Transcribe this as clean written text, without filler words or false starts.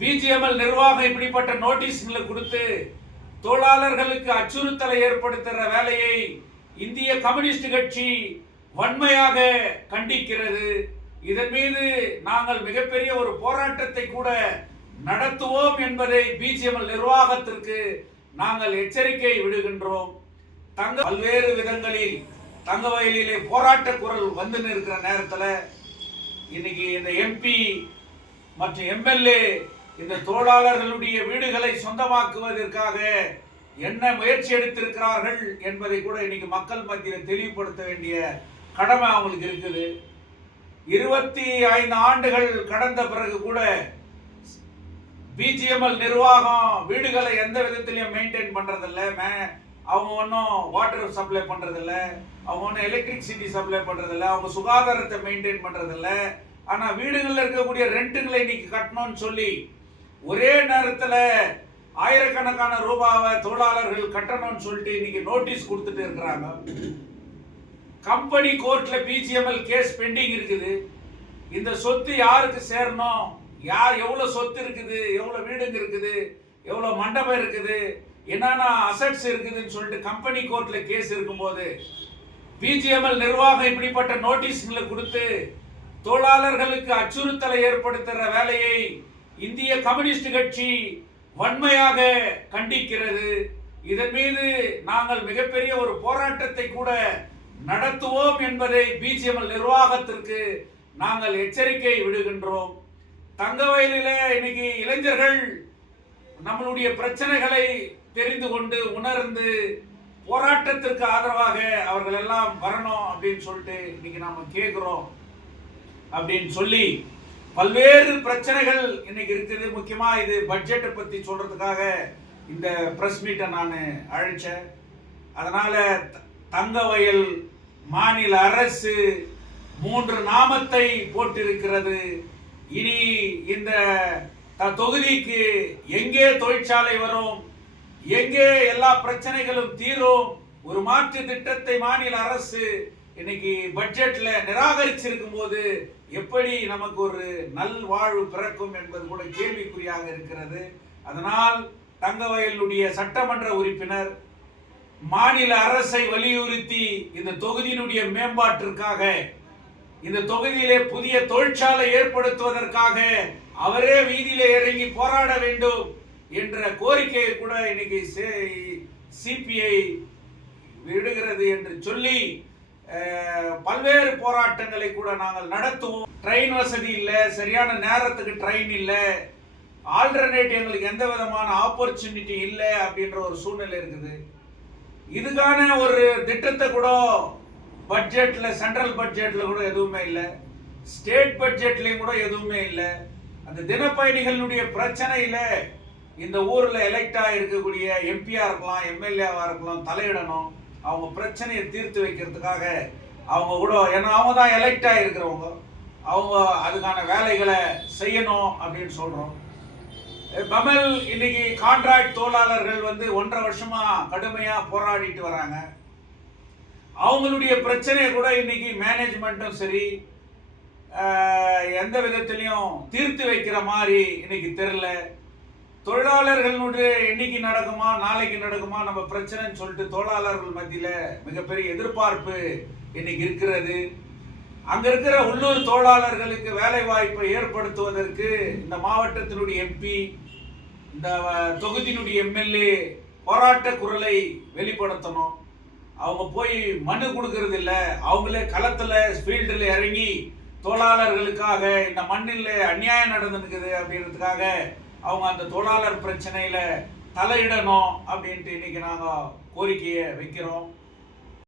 BGML நிர்வாகம் இப்படிப்பட்ட நோட்டீஸ்களை கொடுத்து தொழிலாளர்களுக்கு அச்சுறுத்தலை ஏற்படுத்துகிற வேலையை இந்திய கம்யூனிஸ்ட் கட்சி வன்மையாக கண்டிக்கிறது. இதன் மீது நாங்கள் மிகப்பெரிய ஒரு போராட்டத்தை கூட நடத்துவோம் என்பதை பிஜிஎம்எல் நிர்வாகத்திற்கு நாங்கள் எச்சரிக்கை விடுகின்றோம். பல்வேறு விதங்களில் தங்கவயலிலே போராட்ட குரல் வந்து நிற்கிற நேரத்தில் இன்னைக்கு இந்த எம்பி மற்றும் எம்எல்ஏ இந்த தொழிலாளர்களுடைய வீடுகளை சொந்தமாக்குவதற்காக என்ன முயற்சி எடுத்திருக்கிறார்கள் என்பதை கூட இன்னைக்கு மக்கள் மத்தியில் தெளிவுபடுத்த வேண்டிய கடமை அவங்களுக்கு இருக்குது. 25 ஆண்டுகள் கடந்த பிறகு கூட பிஜிஎம்எல் நிர்வாகம் வீடுகளை எந்த விதத்திலையும் மெயின்டைன் பண்றதில்ல. அவங்க ஒன்றும் வாட்டர் சப்ளை பண்றதில்ல, அவங்க ஒன்றும் எலக்ட்ரிசிட்டி சப்ளை பண்றதில்ல, அவங்க சுகாதாரத்தை மெயின்டைன் பண்றதில்ல. ஆனா வீடுகளில் இருக்கக்கூடிய ரெண்டுகளை இன்னைக்கு கட்டணும்னு சொல்லி ஒரே நேரத்தில் ஆயிரக்கணக்கான ரூபாவை தொழிலாளர்கள் கட்டணும்னு சொல்லிட்டு இன்னைக்கு நோட்டீஸ் கொடுத்துட்டு இருக்கிறாங்க. கம்பெனி கோர்ட்ல பிஜிஎம்எல் கேஸ் பெண்டிங் இருக்குது. இந்த சொத்து யாருக்கு சேரணும், யார் எவ்வளவு சொத்து இருக்குது, எவ்வளவு வீடுங்க இருக்குது, எவ்வளவு மண்டபம் இருக்குது, என்னென்ன அசட்ஸ் இருக்குதுன்னு சொல்லிட்டு கம்பெனி கோர்ட்ல கேஸ் இருக்கும்போது பிஜிஎம்எல் நிர்வாகம் இப்படிப்பட்ட நோட்டீஸ்களை கொடுத்து தொழிலாளர்களுக்கு அச்சுறுத்தலை ஏற்படுத்துகிற வேலையை இந்திய கம்யூனிஸ்ட் கட்சி வன்மையாக கண்டிக்கிறது. இதன் மீது நாங்கள் மிகப்பெரிய ஒரு போராட்டத்தை கூட நடத்துவோம் என்பதை பிஜிஎம்எல் நிர்வாகத்திற்கு நாங்கள் எச்சரிக்கை விடுகின்றோம். தங்கவயலிலே இன்னைக்கு இளைஞர்கள் நம்மளுடைய பிரச்சனைகளை தெரிந்து கொண்டு உணர்ந்து போராட்டத்திற்கு ஆதரவாக அவர்கள் எல்லாம் வரணும் அப்படின்னு சொல்லிட்டு இன்னைக்கு நாம கேட்கிறோம் அப்படின்னு சொல்லி பல்வேறு பிரச்சனைகள் இன்னைக்கு இருக்குது. முக்கியமா இது பட்ஜெட்டை பத்தி சொல்றதுக்காக இந்த பிரஸ் மீட்டை நான் அழைச்சேன். அதனால தங்கவயல் மாநில அரசு 3 நாமத்தை போட்டிருக்கிறது. இனி இந்த தொகுதிக்கு எங்கே தொழிற்சாலை வரும், எங்கே எல்லா பிரச்சனைகளும் தீரும், ஒரு மாற்று திட்டத்தை மாநில அரசு இன்னைக்கு பட்ஜெட்ல நிராகரிச்சிருக்கும் போது எப்படி நமக்கு ஒரு நல்வாழ்வு பிறக்கும் என்பது கூட கேள்விக்குறியாக இருக்கிறது. அதனால் தங்கவயலுடைய சட்டமன்ற உறுப்பினர் மாநில அரசை வலியுறுத்தி இந்த தொகுதியினுடைய மேம்பாட்டிற்காக, இந்த தொகுதியிலே புதிய தொழிற்சாலை ஏற்படுத்துவதற்காக அவரே வீதியிலே இறங்கி போராட வேண்டும் என்ற கோரிக்கையை கூட இன்னைக்கு சிபிஐ விடுகிறது என்று சொல்லி பல்வேறு போராட்டங்களை கூட நாங்கள் நடத்துவோம். ட்ரெயின் வசதி இல்லை, சரியான நேரத்துக்கு ட்ரெயின் இல்லை, ஆல்டர்னேட் எங்களுக்கு எந்த விதமான ஆப்பர்ச்சுனிட்டி இல்லை அப்படின்ற ஒரு சூழ்நிலை இருக்குது. இதுக்கான ஒரு திட்டத்தை கூட பட்ஜெட்ல, சென்ட்ரல் பட்ஜெட்ல கூட எதுவுமே இல்லை, ஸ்டேட் பட்ஜெட்லயும் கூட எதுவுமே இல்லை. அந்த தினப்பயணிகளுடைய பிரச்சனையில இந்த ஊர்ல எலெக்ட் ஆகிருக்கக்கூடிய எம்பியா இருக்கலாம், எம்எல்ஏவா இருக்கலாம் தலையிடணும். அவங்க பிரச்சனையை தீர்த்து வைக்கிறதுக்காக அவங்க கூட, ஏன்னா அவங்க தான் எலெக்ட் ஆகிருக்கிறவங்க, அவங்க அதுக்கான வேலைகளை செய்யணும் அப்படின்னு சொல்றோம். பமல் இன்னைக்கு கான்ட்ராக்ட் தொழிலாளர்கள் 1.5 வருஷமா கடுமையா போராடிட்டு வராங்க. அவங்களுடைய பிரச்சனையை கூட இன்னைக்கு மேனேஜ்மெண்ட்டும் சரி எந்த விதத்திலையும் தீர்த்து வைக்கிற மாதிரி இன்னைக்கு தெரியல. தொழிலாளர்களுடைய எண்ணிக்கை நடக்குமா, நாளைக்கு நடக்குமா நம்ம பிரச்சனைன்னு சொல்லிட்டு தொழிலாளர்கள் மத்தியில மிகப்பெரிய எதிர்பார்ப்பு இன்னைக்கு இருக்கிறது. அங்க இருக்கிற உள்ளூர் தொழிலாளர்களுக்கு வேலை வாய்ப்பை ஏற்படுத்துவதற்கு இந்த மாவட்டத்தினுடைய எம்பி, இந்த தொகுதியினுடைய எம்எல்ஏ போராட்ட குரலை வெளிப்படுத்தணும். அவங்க போய் மனு கொடுக்கறது இல்லை, அவங்களே களத்துல ஃபீல்டில் இறங்கி தொழிலாளர்களுக்காக இந்த மண்ணில் அநியாயம் நடந்துருக்குது அப்படின்றதுக்காக அவங்க அந்த தொழிலாளர் பிரச்சனையில தலையிடணும் அப்படின்ட்டு இன்னைக்கு நாங்கள் கோரிக்கையை வைக்கிறோம்.